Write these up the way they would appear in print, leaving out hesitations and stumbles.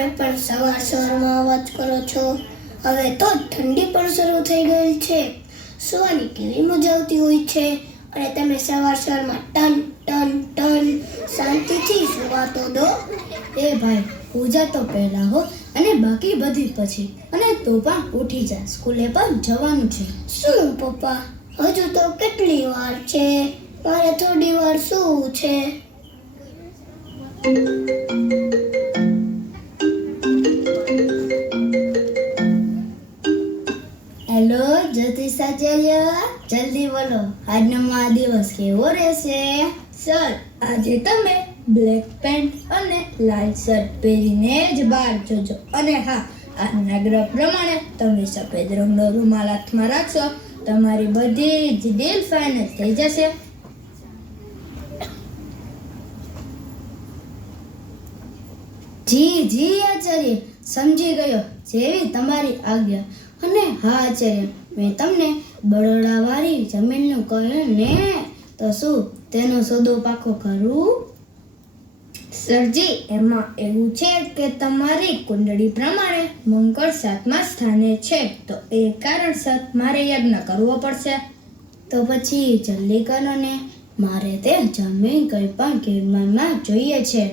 તમે પણ સવારમાં અવાજ કરો છો. હવે તો ઠંડી પણ શરૂ થઈ ગઈ છે. સુવાની કેવી મજા આવતી હોય છે. અને તમે સવારમાં ટન ટન ટન શાંતિથી સુવા તો દો. એ ભાઈ, પૂજા તો પહેલા હો અને બાકી બધી પછી. અને તું પણ ઉઠી જા, સ્કૂલે પણ જવાનું છે. શું પપ્પા, હજુ તો કેટલી વાર છે? મારે થોડી વાર સૂવું છે. હેલો જ્યોતિષાચાર્ય, જલ્દી બોલો, આજનો આ દિવસ કેવો રહેશે? સર, આજે તમે બ્લેક પેન્ટ અને લાલ શર્ટ પહેરીને જ બહાર જજો. અને હા, આજના ગ્રહ પ્રમાણે તમે સફેદ રંગનો રૂમાલ હાથમાં રાખશો, તમારી બધી જ ડીલ ફાઇનલ થઈ જશે. જી જી આચાર્ય, સમજી ગયો, જેવી તમારી આજ્ઞા. અને હા આચાર્ય, મેં તમને બરોડાવાળી જમીનનું કહ્યું ને, તો શું તેનો સોદો પાકો કરું? સરજી, એમાં એવું છે કે તમારી કુંડળી પ્રમાણે મંગળ 7મા સ્થાને છે, તો એ કારણસર મારે યજ્ઞ કરવો પડશે. તો પછી જલ્દી કરો ને, મારે તે જમીન કંઈ પણ કિંમતમાં જોઈએ છે.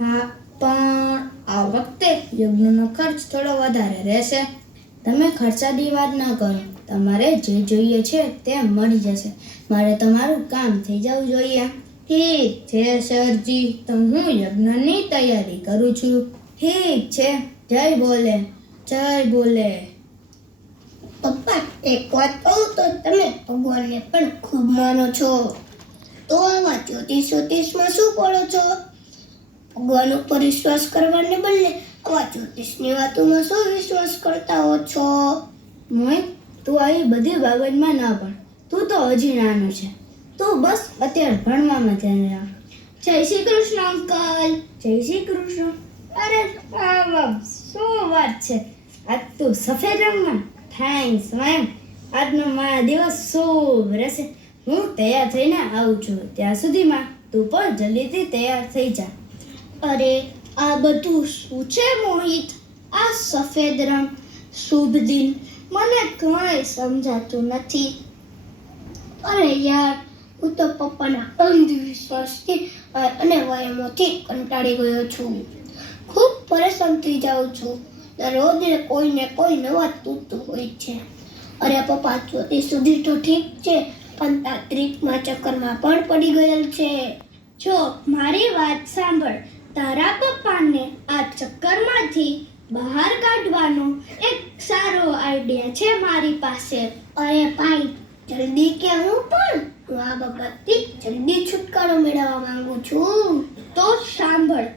હા, પણ આ વખતે યજ્ઞનો ખર્ચ થોડો વધારે રહેશે. તમે ખર્ચાની વાત ના કરો, તમારે જે જોઈએ છે તે મળી જશે. મારે તમારું કામ થઈ જવું જોઈએ. ઠીક છે સરજી, તો હું યજ્ઞની તૈયારી કરું છું. ઠીક છે, જય બોલે, જય બોલે. પપ્પા, એક વાત કહું તો તમે ભગવાનને પણ ખૂબ માનો છો. તો આવા જ્યોતિષમાં શું પડો છો? ભગવાન ઉપર વિશ્વાસ કરવાને બદલે આવા જ્યોતિષની વાતોમાં શું વિશ્વાસ કરતા હો છો? મોહિત, તું આવી બધી બાબતમાં ના પડ. તું તો હજી નાનો છે. તું બસ અત્યારે ભણવામાં ધ્યાન રાખ. જય શ્રી કૃષ્ણ અંકલ. જય શ્રી કૃષ્ણ. અરે વાહ, શું વાત છે, આજ તું સફેદ રંગમાં. થેન્ક્સ મેમ, આજનો મારો દિવસ શુભ રહેશે. હું તૈયાર થઈને આવું છું, ત્યાં સુધીમાં તું પણ જલ્દીથી તૈયાર થઈ જા. અરે, આ બધું શું છે મોહિત? આ સફેદ રંગ, શુભ દિન, મને કંઈ સમજાતું નથી. અરે યાર, હું તો પપ્પાના અંધવિશ્વાસથી અને વયમોથી કંટાળી ગયો છું. ખૂબ પરેશાન થઈ જાઉં છું. દરરોજ કોઈને કોઈ નવા તૂટતું હોય છે. અરે પપ્પા, જ્યોતિષ સુધી તો ઠીક છે, પણ તાંત્રિકમાં ચક્કરમાં પણ પડી ગયેલ છે. જો મારી વાત સાંભળ, તારા પપ્પાને આ ચક્કરમાંથી બહાર કાઢવાનો એક સારો આઈડિયા છે મારી પાસે. અરે ભાઈ, જલ્દી કે હું આ બાબતથી જલ્દી છુટકારો મેળવવા માંગુ છું. તો સાંભળ,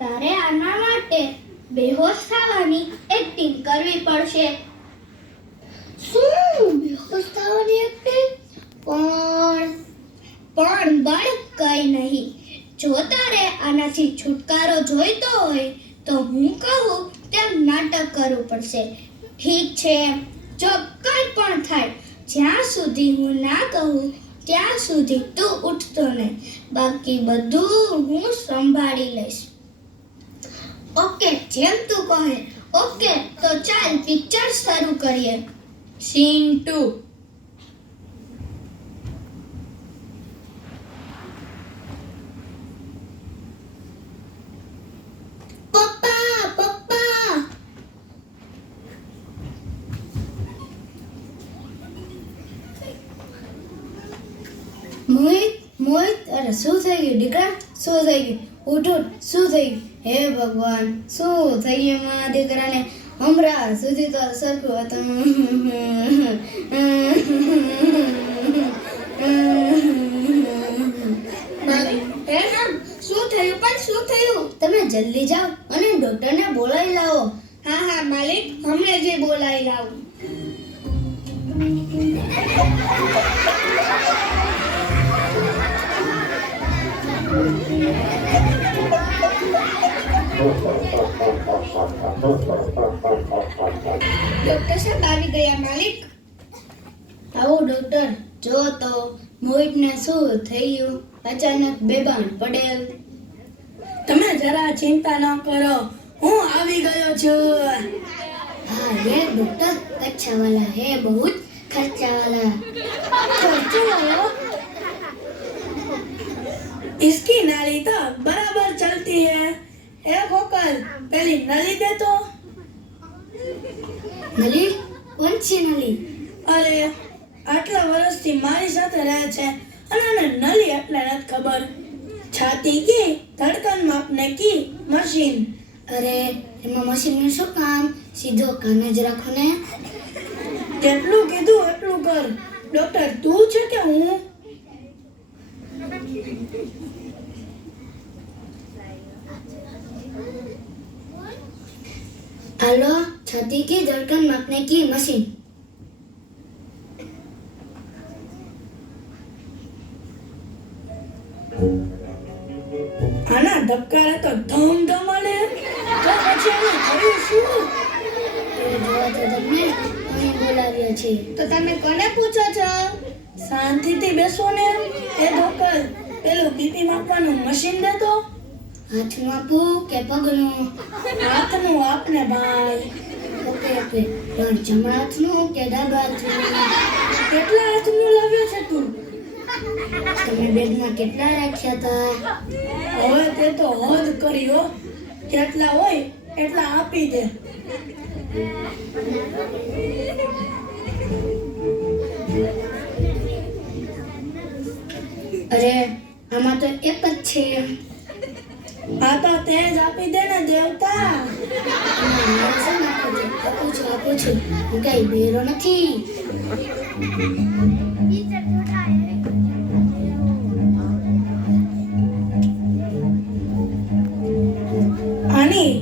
તારે આના માટે બેહોશ થવાની એક્ટિંગ કરવી પડશે. શું બેહોશ થવાની એક્ટિંગ? પણ બળ કઈ નહીં. જો તારે આનાથી છુટકારો જોઈતો હોય તો હું કહું તેમ નાટક કરવું પડશે. ઠીક છે, જો કંઈ પણ થાય, જ્યાં સુધી હું ના કહું ત્યાં સુધી તું ઉઠતો નહીં. બાકી બધું હું સંભાળી લઈશ. ઓકે, જેમ તું કહે. ઓકે, તો ચાલ પિક્ચર શરૂ કરીએ. સીન 2. મોહિત, અરે શું થઈ ગયું દીકરા? શું થઈ ગયું? ઉઠ, શું થઈ ગયું? હે ભગવાન, શું થઈ ગયું મારા દીકરાને? હમણાં સુધી તો સરખું હતું. શું થયું? પણ શું થયું? તમે જલ્દી જાઓ અને ડોક્ટરને બોલાવી લાવો. હા હા માલિક, હમણાં જ બોલાવી લાવું. ડોક્ટર સાહેબ આવી ગયા માલિક. આવો ડોક્ટર. જો તો મોહિતને શું થઈ ગયું? અચાનક બેભાન પડેલ. તમે જરા ચિંતા ન કરો, હું આવી ગયો છું. हाँ ये डॉक्टर अच्छा वाला है बहुत खर्चा वाला खर्चो इसकी नाली तो बराबर चलती है. ए खोकल पहली नली दे तो. नली कौन सी नली અરે આટલા વર્ષથી મારી સાથે રહે છે અને આને નલી એટલે નથી ખબર. છાતી કી ધડકન માપને કી મશીન. अरे એમાં મશીનનું શું કામ સીધો કાન જ રાખો ને જેટલું કીધું એટલું કર. ડોક્ટર તું છે કે હું? हेलो छाती की धड़कन मापने की मशीन આના ધબકારે તો ધમ ધમાડે. તો પછી આને થયું શું? જોવા તો તમને અહીં બોલાવ્યા છે તો તમે કોને પૂછો છો? શાંતિથી બેસો ને. એ ઢોકલ પેલું બીપી માપવાનું મશીન દે તો. હાથનું આપું કે પગનું હાથનું આપને ભાઈ. ઓકે ઓકે પણ જમણા હાથનું કે ડાબા હાથનું કેટલા હાથનું લાવ્યો છે તું? તમે બેગમાં કેટલા રાખ્યા હતા હવે તે તો હદ કર્યો. જેટલા હોય એટલા આપી દે. અરે આમાં તો એક જ છે આ તો તે જ આપી દે ને દેવતા. આપું છું હું કઈ બેરો નથી આની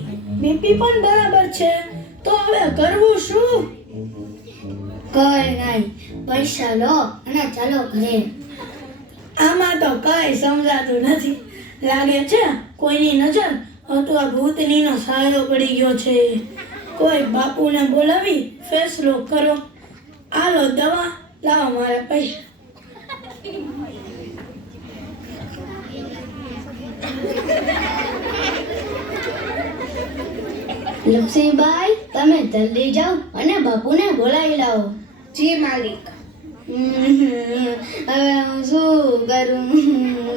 બીપી પણ બરાબર છે. તો હવે કરવું શું? કઈ નહીં પૈસા લો અને ચાલો ઘરે આમાં તો કઈ સમજાતું નથી. લાગે છે કોઈની નજર અથવા ભૂતનીનો સાયો પડી ગયો છે. કોઈ બાપુને બોલાવી ફેસલો કરો. આલો દવા લાવો મારા પૈસા. લક્ષ્મીબાઈ તમે જલ્દી જાઓ અને બાપુને બોલાવી લાવો જી માલિક. હવે હું શું કરું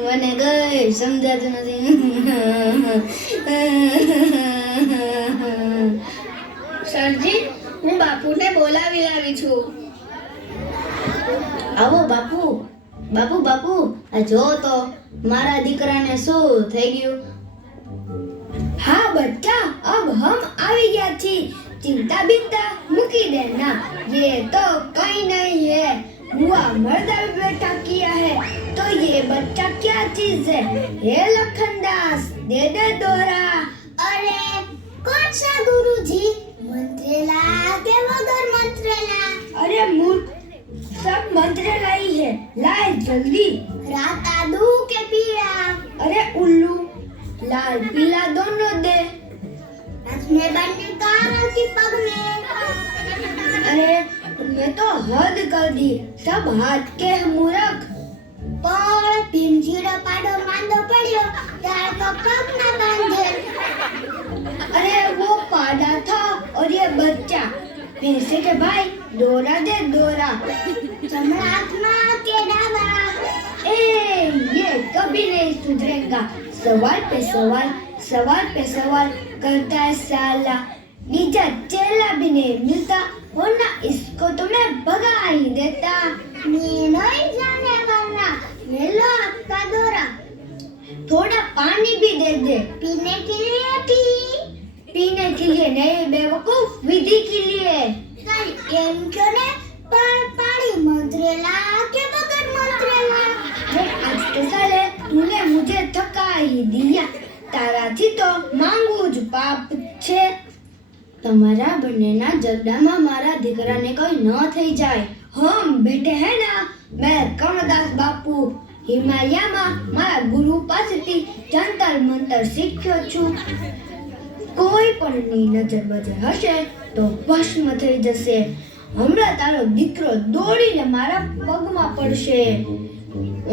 મને કઈ સમજાતું નથી સરજી હું બાપુને બોલાવી લાવી છું. આવો બાપુ બાપુ બાપુ આ જો તો મારા દીકરાને શું થઈ ગયું हाँ बच्चा अब हम આવી ગયા છીએ. चिंता बिंता मुकी देना. ये तो कहीं नहीं है. हुआ मर्दा बेटा किया है तो ये बच्चा क्या चीज है? ये लखनदास दे दे दोरा. अरे कौन सा गुरुजी? मंत्रेला के वगर मंत्रेला? अरे मूर्ख सब मंत्रेला ही है. लाए जल्दी. राता दू के पीला? अरे उल्लू लाल पीला दोनों दे. में बनने का की पग में. अरे मैं तो हद कर दी. सब हाथ के मूर्ख. पर पिंजीरा पाडो मांदो पड़ियो त्यार तो पग ना बांधे. अरे वो पाडा था और ये बच्चा. पैसे के भाई दोरा दे दोरा. चमड़ा हाथ में के डाबा. ए ये कभी नहीं सुधरेगा. सवाल पे सवाल करता है साला. नीचा चेला भी नहीं मिलता वरना इसको तो मैं भगा ही देता. नहीं जाने वाला. ले लो आपका दोरा. थोड़ा पानी भी दे दे. पीने के लिए पीने के लिए नहीं बेवकूफ विधि के लिए. एम क्यों ने पर पानी मंत्रेला के बगैर मंत्रेला. आज तो साले तूने मुझे थका ही दिया. તારાથી તો માંગવું જ પાપ છે. તમારા બંનેના ઝઘડામાં મારા દીકરાને કઈ ન થઈ જાય हम बेटे हैं ना. मैं કમલદાસ બાપુ હિમાલયમાં મારા ગુરુ પાસેથી જંતર મંતર શીખ્યો છું. કોઈ પણની નજર બજર હશે તો ભસ્મ થઈ જશે. હમણાં તારો દીકરો દોડીને મારા પગમાં પડશે.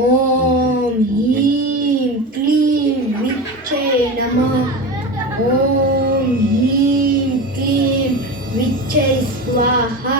ઓમ હીમ ક્લીમ વિચ્છે નમઃ. ઓમ વિચ્છે સ્વાહા.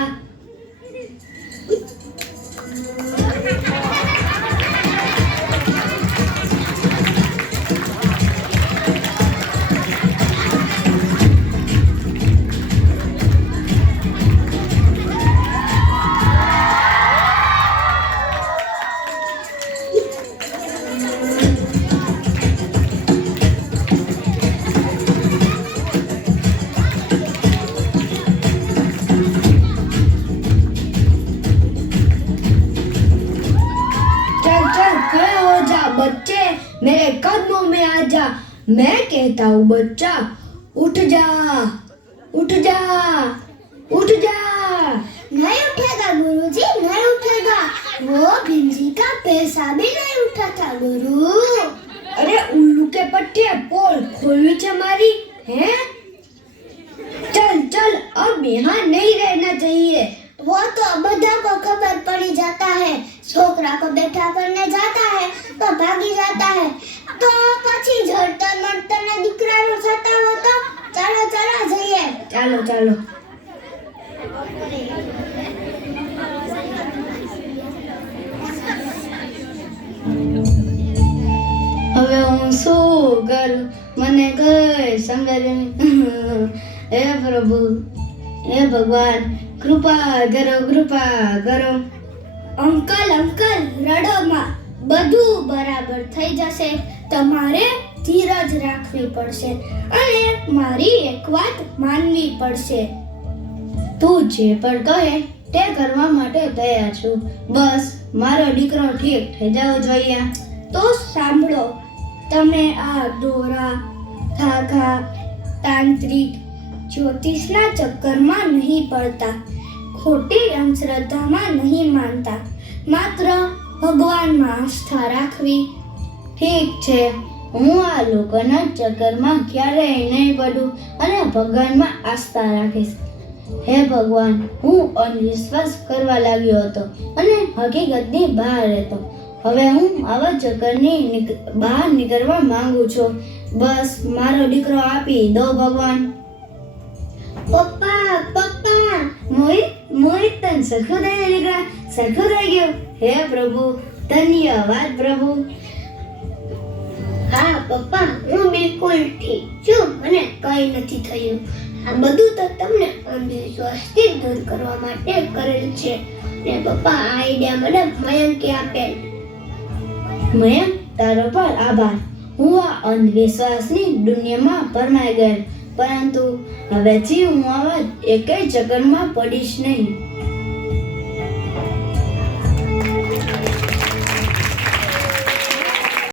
चल चल खड़े हो जा बच्चे, मेरे कदमों में आ जा. मैं कहता हूँ बच्चा, उठ जा, उठ जा, उठ जा. नहीं उठेगा गुरुजी, नहीं उठेगा। वो भिंजी का पैसा भी नहीं उठा था गुरु। अरे उल्लू के पट्टे पोल खोलनी છે मारी है. चल चल अब यहाँ नहीं रहना चाहिए. वो तो बधा को खबर पड़ी जाता है, छोकरा को बैठा करने जाता है तो भागी जाता है, तो પછી જડતર મડતર ના દીકરાનો થતા હો તો ચાલો ચાલો જઈએ. ચાલો ચાલો. હવે હું શું કરું, મને કઈ સમજાય નહીં. હે પ્રભુ, હે ભગવાન, કૃપા કરો, કૃપા કરો. અંકલ અંકલ રડોમાં, બધું બરાબર થઈ જશે. તમારે ધીરજ રાખવી પડશે અને મારી એક વાત માનવી પડશે. તું જે પણ કહે તે કરવા માટે તૈયાર છું. બસ મારો દીકરો ઠીક થઈ જવો જોઈએ. તો સાંભળો, તમે આ દોરા, ધાગા, તાંત્રિક, જ્યોતિષના ચક્કરમાં નહીં પડતા, ખોટી અંધશ્રદ્ધામાં નહીં માનતા, માત્ર ભગવાનમાં આસ્થા રાખવી. ઠીક છે, હું આ લોકોના ચક્કરમાં ક્યારેય નહીં પડું અને ભગવાનમાં આસ્થા રાખીશ. હે ભગવાન, હું અંધવિશ્વાસ કરવા લાગ્યો હતો અને હકીકતની બહાર રહેતો. હવે હું આવા ચક્કરની બહાર નીકળવા માંગુ છું. બસ મારો દીકરો આપી દો ભગવાન. પપ્પા પપ્પા, મોહિત, મોહિત તને સરખું થઈને દીકરા, સરખું થઈ ગયું. હે પ્રભુ, ધન્યવાદ પ્રભુ. હા પપ્પા, હું બિલકુલ ઠીક છું, મને કંઈ નથી થયું. આ બધું તો તમને અંધવિશ્વાસથી દૂર કરવા માટે કરેલ છે. ને પપ્પા, આ આઈડિયા મને મયંકે આપેલ. મયંક, તારો પર આભાર. હું આ અંધવિશ્વાસની દુનિયામાં પરમાઈ ગયેલ, પરંતુ હવેથી હું આવા એકેય ચક્કરમાં પડીશ નહીં.